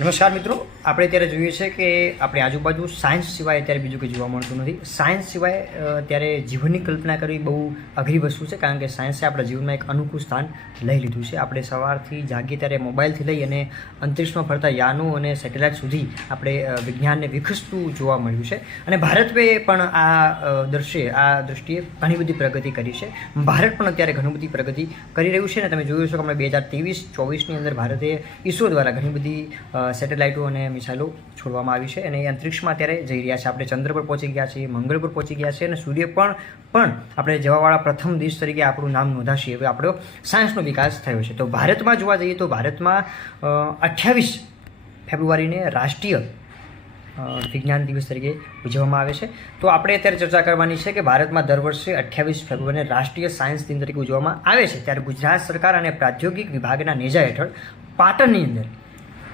નમસ્કાર મિત્રો આપણે અત્યારે જોઈએ છે કે આપણી આજુબાજુ સાયન્સ સિવાય અત્યારે બીજું કંઈ જોવા મળતું નથી. સાયન્સ સિવાય ત્યારે જીવનની કલ્પના કરવી બહુ અઘરી વસ્તુ છે કારણ કે સાયન્સે આપણા જીવનમાં એક અનુકૂળ સ્થાન લઈ લીધું છે. આપણે સવારથી જાગીએ ત્યારે મોબાઈલથી લઈ અને અંતરિક્ષમાં ફરતા યાનો અને સેટેલાઇટ સુધી આપણે વિજ્ઞાનને વિકસતું જોવા મળ્યું છે. અને ભારતે પણ આ અ, આ દૃષ્ટિએ ઘણી બધી પ્રગતિ કરી છે. ભારત પણ અત્યારે ઘણી બધી પ્રગતિ કરી રહ્યું છે. અને તમે જોયું છો કે હમણાં બે હજાર ત્રેવીસ ચોવીસની અંદર ભારતે ઈસરો દ્વારા ઘણી બધી સેટેલાઇટો અને મિસાઇલો છોડવામાં આવી છે અને એ અંતરિક્ષમાં અત્યારે જઈ રહ્યા છે. આપણે ચંદ્ર પર પહોંચી ગયા છીએ, મંગળ પર પહોંચી ગયા છે અને સૂર્ય પણ પણ આપણે જવાવાળા પ્રથમ દેશ તરીકે આપણું નામ નોંધાશે. હવે આપણો સાયન્સનો વિકાસ થયો છે. તો ભારતમાં જોવા જઈએ તો ભારતમાં અઠ્યાવીસ ફેબ્રુઆરીને રાષ્ટ્રીય વિજ્ઞાન દિવસ તરીકે ઉજવવામાં આવે છે. તો આપણે અત્યારે ચર્ચા કરવાની છે કે ભારતમાં દર વર્ષે અઠ્યાવીસ ફેબ્રુઆરીને રાષ્ટ્રીય સાયન્સ દિન તરીકે ઉજવવામાં આવે છે. ત્યારે ગુજરાત સરકાર અને પ્રાદ્યોગિક વિભાગના નેજા હેઠળ પાટણની અંદર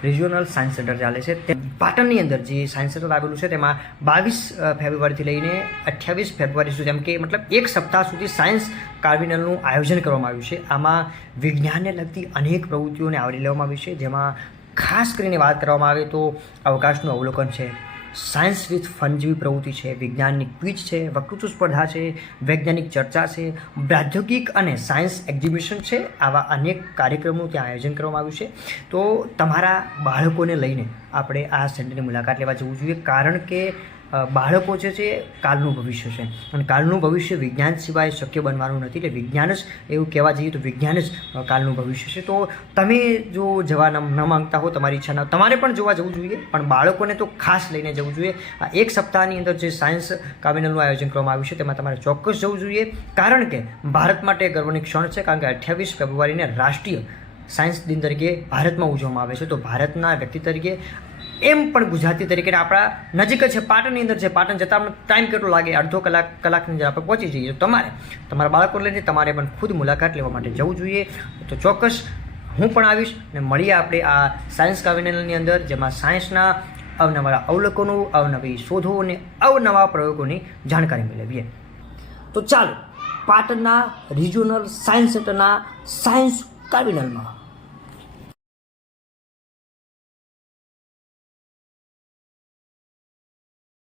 રિજિયોનલ સાયન્સ સેન્ટર ચાલે છે. તે પાટણની અંદર જે સાયન્સ સેન્ટર આવેલું છે, તેમાં બાવીસ ફેબ્રુઆરીથી લઈને અઠ્યાવીસ ફેબ્રુઆરી સુધી જેમ કે મતલબ એક સપ્તાહ સુધી સાયન્સ કાર્વિનલનું આયોજન કરવામાં આવ્યું છે. આમાં વિજ્ઞાનને લગતી અનેક પ્રવૃત્તિઓને આવરી લેવામાં આવી છે. જેમાં ખાસ કરીને વાત કરવામાં આવે તો અવકાશનું અવલોકન છે. સાયન્સ વિથ ફન જેવી પ્રવૃત્તિ છે, વિજ્ઞાનની ક્વિઝ છે વકૃત્વ સ્પર્ધા છે, વૈજ્ઞાનિક ચર્ચા છે, પ્રાદ્યોગિક અને સાયન્સ એક્ઝિબિશન છે, આવા અનેક કાર્યક્રમનું ત્યાં આયોજન કરવામાં આવ્યું છે. તો તમારા બાળકોને લઈને આપણે આ સેન્ટરની મુલાકાત લેવા જવું જોઈએ, કારણ કે બાળકો જે છે કાલનું ભવિષ્ય છે. અને કાલનું ભવિષ્ય વિજ્ઞાન સિવાય શક્ય બનવાનું નથી. એટલે વિજ્ઞાન જ, એવું કહેવા જઈએ તો વિજ્ઞાન જ કાલનું ભવિષ્ય છે. તો તમે જો જવા ન માગતા હો તમારી ઈચ્છા ન તમારે પણ જોવા જવું જોઈએ. પણ બાળકોને તો ખાસ લઈને જવું જોઈએ. આ એક સપ્તાહની અંદર જે સાયન્સ કાર્નિવલનું આયોજન કરવામાં આવ્યું છે, તેમાં તમારે ચોક્કસ જવું જોઈએ. કારણ કે ભારત માટે ગર્વની ક્ષણ છે, કારણ કે અઠ્યાવીસ ફેબ્રુઆરીને રાષ્ટ્રીય સાયન્સ દિન તરીકે ભારતમાં ઉજવવામાં આવે છે. તો ભારતના વ્યક્તિ તરીકે એમ પણ ગુજરાતી તરીકે આપણા નજીક છે, પાટણની અંદર છે. પાટણ જતાં ટાઈમ કેટલો લાગે? અડધો કલાક, કલાકની અંદર આપણે પહોંચી જઈએ. તમારે, તમારા બાળકો લઈને તમારે પણ ખુદ મુલાકાત લેવા માટે જવું જોઈએ. તો ચોક્કસ હું પણ આવીશ અને મળીએ આપણે આ સાયન્સ કાર્નિવલની અંદર, જેમાં સાયન્સના અવનવા અવલોકનો, અવનવી શોધો અને અવનવા પ્રયોગોની જાણકારી મેળવીએ. તો ચાલો, પાટણના રિજિયોનલ સાયન્સ સેન્ટરના સાયન્સ કાર્નિવલમાં